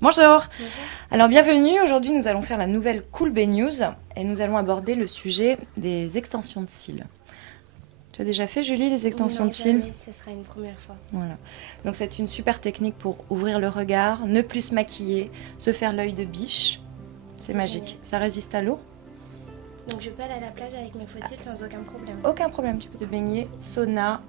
Bonjour. Bonjour. Alors bienvenue, aujourd'hui nous allons faire la nouvelle Cool Bay News et nous allons aborder le sujet des extensions de cils. Tu as déjà fait Julie les extensions Non, de cils? jamais, ce sera une première fois. Voilà. Donc c'est une super technique pour ouvrir le regard, ne plus se maquiller, se faire l'œil de biche. C'est magique. Génial. Ça résiste à l'eau? Donc je peux aller à la plage avec mes fossiles sans aucun problème. Aucun problème, tu peux te baigner, sauna,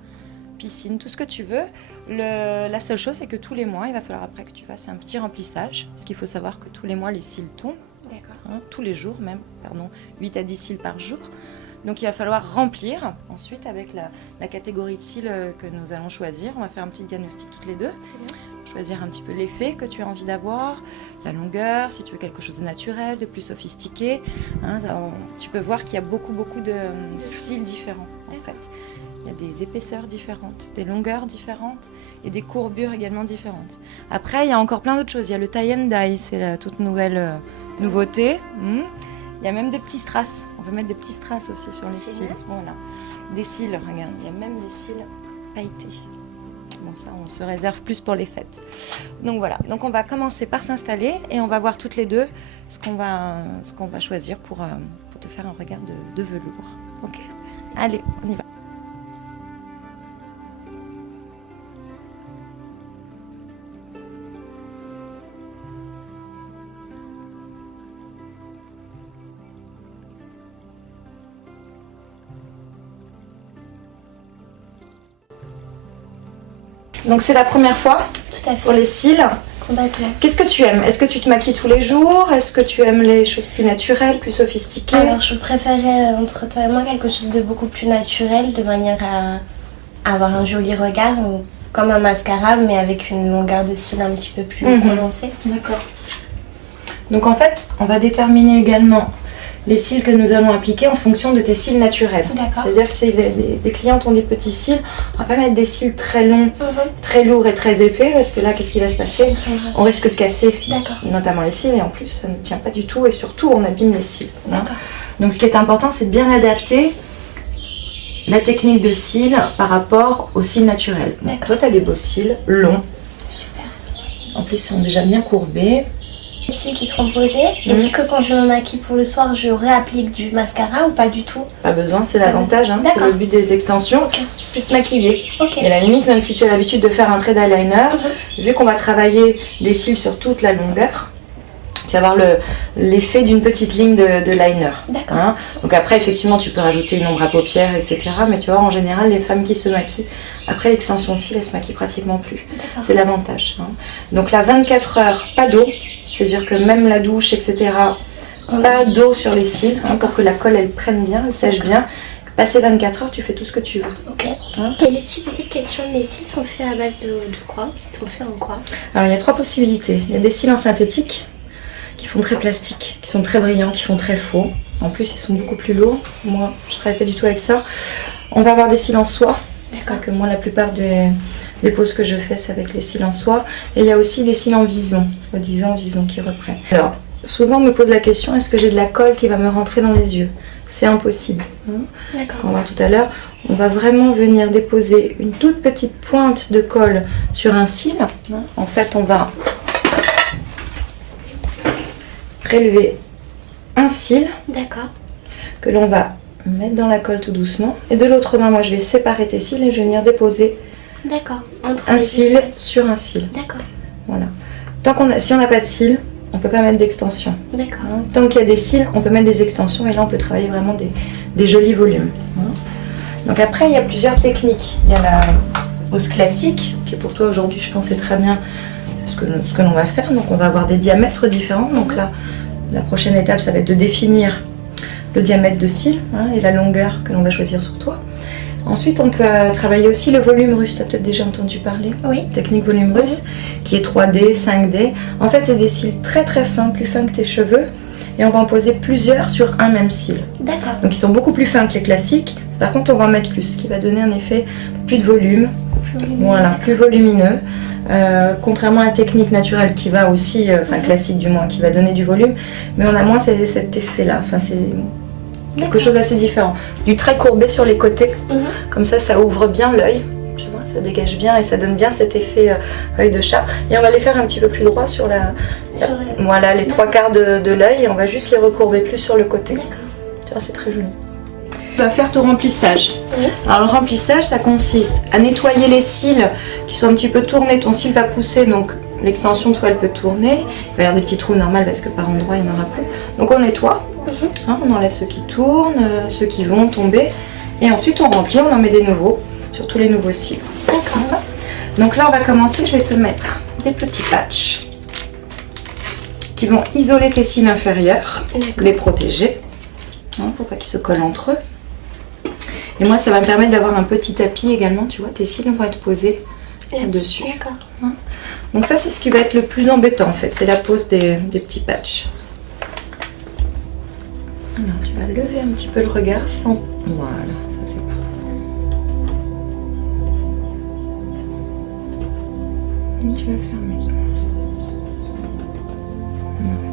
piscine, tout ce que tu veux. La seule chose c'est que tous les mois, il va falloir après que tu fasses un petit remplissage. Parce qu'il faut savoir que tous les mois les cils tombent. D'accord. Tous les jours même, 8 à 10 cils par jour. Donc il va falloir remplir ensuite avec la catégorie de cils que nous allons choisir. On va faire un petit diagnostic toutes les deux. Très bien. Choisir un petit peu l'effet que tu as envie d'avoir, la longueur, si tu veux quelque chose de naturel, de plus sophistiqué. Tu peux voir qu'il y a beaucoup de cils différents en fait. Il y a des épaisseurs différentes, des longueurs différentes et des courbures également différentes. Après, il y a encore plein d'autres choses. Il y a le tie and dye, c'est la toute nouvelle nouveauté. Il y a même des petits strass. On peut mettre des petits strass aussi sur les cils. Voilà. Des cils, regarde, il y a même des cils pailletés. Bon, ça, on se réserve plus pour les fêtes. Donc voilà. Donc on va commencer par s'installer et on va voir toutes les deux ce qu'on va choisir pour te faire un regard de velours. Ok. Allez, on y va. Donc c'est la première fois Tout à fait. pour les cils. Complètement. Qu'est-ce que tu aimes? Est-ce que tu te maquilles tous les jours? Est-ce que tu aimes les choses plus naturelles, plus sophistiquées? Alors je préférais entre toi et moi quelque chose de beaucoup plus naturel, de manière à avoir un joli regard, ou comme un mascara mais avec une longueur de cils un petit peu plus prononcée. D'accord. Donc en fait, on va déterminer également les cils que nous allons appliquer en fonction de tes cils naturels. D'accord. C'est-à-dire que si des clientes ont des petits cils, on va pas mettre des cils très longs, très lourds et très épais, parce que là, qu'est-ce qui va se passer? On risque de casser D'accord. notamment les cils, et en plus, ça ne tient pas du tout, et surtout, on abîme les cils. D'accord. Donc ce qui est important, c'est de bien adapter la technique de cils par rapport aux cils naturels. Donc, D'accord. toi, tu as des beaux cils longs. Super. En plus, ils sont déjà bien courbés. Les cils qui seront posés, est-ce que quand je me maquille pour le soir, je réapplique du mascara ou pas du tout? Pas besoin, c'est l'avantage, hein, c'est D'accord. le but des extensions. Ok. Plus te maquiller. Ok. Et à la limite, même si tu as l'habitude de faire un trait d'eyeliner, vu qu'on va travailler des cils sur toute la longueur, tu vas avoir l'effet d'une petite ligne de liner. D'accord. Hein. Donc après, effectivement, tu peux rajouter une ombre à paupières, etc. Mais tu vois, en général, les femmes qui se maquillent, après l'extension de cils, elles se maquillent pratiquement plus. D'accord. C'est l'avantage. Hein. Donc là, 24 heures, pas d'eau. C'est-à-dire que même la douche, etc., pas d'eau sur les cils, hein, pour que la colle, elle prenne bien, elle sèche bien. Passé 24 heures, tu fais tout ce que tu veux. Ok. Hein. Et les cils, petite question, les cils sont faits à base de quoi? Ils sont faits en quoi? Alors, il y a trois possibilités. Il y a des cils en synthétique, qui font très plastique, qui sont très brillants, qui font très faux. En plus, ils sont beaucoup plus lourds. Moi, je ne travaille pas du tout avec ça. On va avoir des cils en soie. D'accord. Que moi, la plupart des poses que je fais, c'est avec les cils en soie. Et il y a aussi des cils en vison, soi-disant vison, qui reprennent. Alors, souvent on me pose la question, est-ce que j'ai de la colle qui va me rentrer dans les yeux? C'est impossible. Hein, parce qu'on va voir tout à l'heure, on va vraiment venir déposer une toute petite pointe de colle sur un cil. Hein. En fait, on va prélever un cil. D'accord. Que l'on va mettre dans la colle tout doucement. Et de l'autre main, moi, je vais séparer tes cils et je vais venir déposer D'accord. Entre un les cil espaces. sur un cil. D'accord. Voilà. Si on n'a pas de cils, on ne peut pas mettre d'extension. D'accord. Hein. Tant qu'il y a des cils, on peut mettre des extensions et là, on peut travailler vraiment des jolis volumes. Hein. Donc après, il y a plusieurs techniques. Il y a la hausse classique, qui pour toi aujourd'hui, je pense, est très bien ce que l'on va faire. Donc on va avoir des diamètres différents. Donc là, la prochaine étape, ça va être de définir le diamètre de cils, hein, et la longueur que l'on va choisir sur toi. Ensuite, on peut travailler aussi le volume russe. Tu as peut-être déjà entendu parler. Oui. Technique volume russe, qui est 3D, 5D. En fait, c'est des cils très très fins, plus fins que tes cheveux. Et on va en poser plusieurs sur un même cil. D'accord. Donc ils sont beaucoup plus fins que les classiques. Par contre, on va en mettre plus, ce qui va donner un effet plus de volume. Voilà, plus volumineux. Contrairement à la technique naturelle qui va aussi, classique du moins, qui va donner du volume. Mais on a moins cet effet-là. Enfin, c'est quelque chose d'assez différent. Du trait courbé sur les côtés. Comme ça ouvre bien l'œil. Tu vois, ça dégage bien et ça donne bien cet effet œil de chat. Et on va les faire un petit peu plus droit sur voilà, les 3/4 de l'œil, et on va juste les recourber plus sur le côté. Tu vois, c'est très joli. Tu vas faire ton remplissage. Oui. Alors le remplissage, ça consiste à nettoyer les cils qui sont un petit peu tournés. Ton cil va pousser, donc l'extension, toi, elle peut tourner. Il va y avoir des petits trous normaux parce que par endroit, il n'y en aura plus. Donc on nettoie, on enlève ceux qui tournent, ceux qui vont tomber. Et ensuite, on remplit, on en met des nouveaux, sur tous les nouveaux cils. D'accord. Donc là, on va commencer, je vais te mettre des petits patchs qui vont isoler tes cils inférieurs, les protéger, pour pas qu'ils se collent entre eux. Et moi, ça va me permettre d'avoir un petit tapis également, tu vois, tes cils vont être posés là-dessus. D'accord. Donc ça, c'est ce qui va être le plus embêtant en fait, c'est la pose des petits patchs. Alors, tu vas lever un petit peu le regard sans... Voilà, ça c'est parfait. Et tu vas fermer.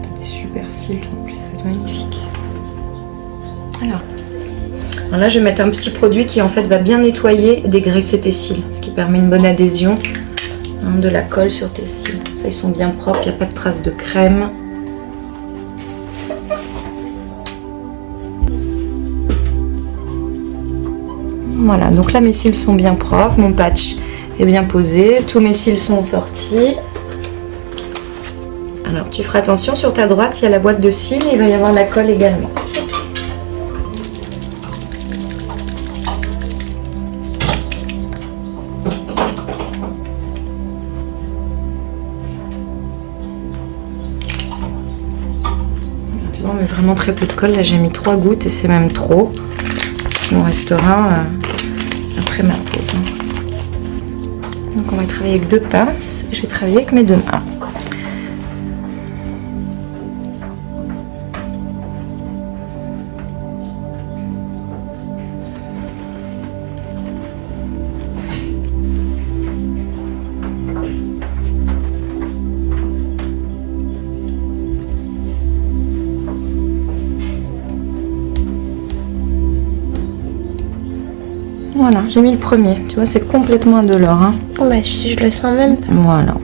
T'as des super cils, en plus, ça va être magnifique. Alors là, je vais mettre un petit produit qui en fait va bien nettoyer et dégraisser tes cils, ce qui permet une bonne adhésion de la colle sur tes cils. Ça, ils sont bien propres, il n'y a pas de traces de crème. Voilà, donc là mes cils sont bien propres, mon patch est bien posé, tous mes cils sont sortis. Alors tu feras attention, sur ta droite il y a la boîte de cils, il va y avoir la colle également. On met vraiment très peu de colle, là j'ai mis 3 gouttes et c'est même trop. Il m'en restera après ma pause. Donc on va travailler avec 2 pinces et je vais travailler avec mes 2 mains. Voilà, j'ai mis le premier. Tu vois, c'est complètement indolore. Hein. Bah, je le sens même pas. Voilà.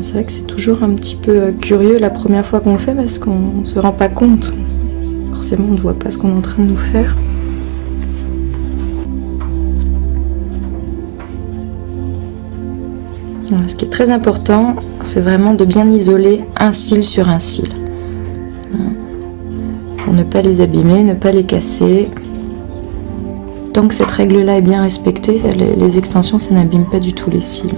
C'est vrai que c'est toujours un petit peu curieux la première fois qu'on le fait parce qu'on ne se rend pas compte. Forcément, on ne voit pas ce qu'on est en train de nous faire. Voilà, ce qui est très important, c'est vraiment de bien isoler un cil sur un cil. Pour ne pas les abîmer, ne pas les casser. Tant que cette règle-là est bien respectée, les extensions, ça n'abîme pas du tout les cils.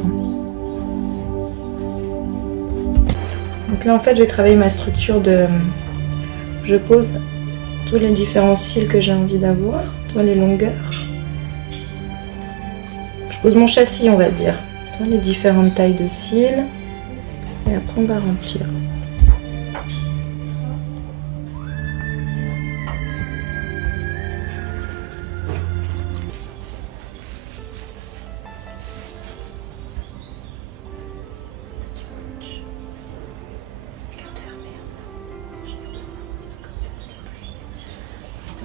Donc là, en fait, je vais travailler ma structure de... Je pose tous les différents cils que j'ai envie d'avoir, toi les longueurs. Je pose mon châssis, on va dire. Toi, les différentes tailles de cils. Et après, on va remplir.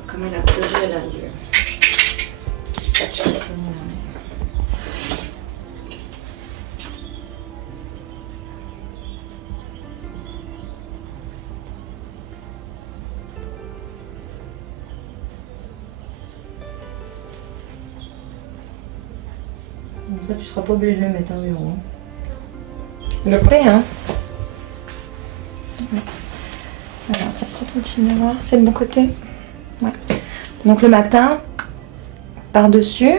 Comme elle a posé, elle a eu petit patch qui s'est mis dans les... Ça, tu seras pas obligé de le mettre en bureau. Le prêt, hein. Alors, tiens, prends ton petit miroir. C'est le bon côté. Ouais. Donc le matin, par-dessus,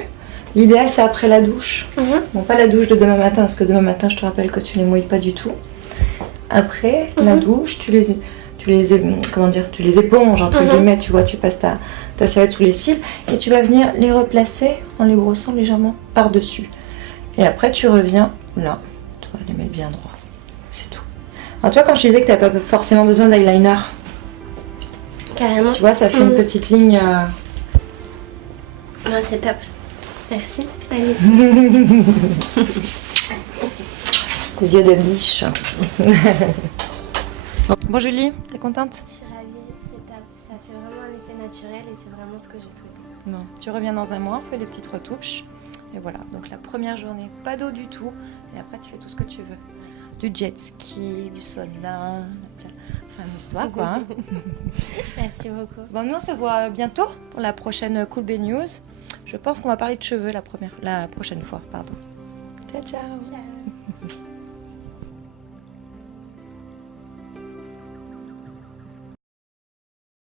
l'idéal c'est après la douche. Bon, pas la douche de demain matin, parce que demain matin, je te rappelle que tu les mouilles pas du tout. Après la douche, tu les éponges, entre guillemets, tu vois, tu passes ta serviette sous les cils et tu vas venir les replacer en les brossant légèrement par-dessus. Et après, tu reviens là, tu vas les mettre bien droit. C'est tout. Alors toi, quand je te disais que tu n'as pas forcément besoin d'eyeliner, carrément. Tu vois, ça fait une petite ligne. Non, c'est top. Merci. Allez-y. Les yeux de biche. Bon, Julie, t'es contente? Je suis ravie, c'est top. Ça fait vraiment un effet naturel et c'est vraiment ce que je souhaitais. Bon, tu reviens dans un mois, on fait les petites retouches. Et voilà, donc la première journée, pas d'eau du tout. Et après, tu fais tout ce que tu veux. Du jet ski, du sauna, enfin amuse-toi quoi. Hein. Merci beaucoup. Bon, nous on se voit bientôt pour la prochaine Cool Bay News. Je pense qu'on va parler de cheveux la prochaine fois, pardon. Ciao, ciao. Ciao.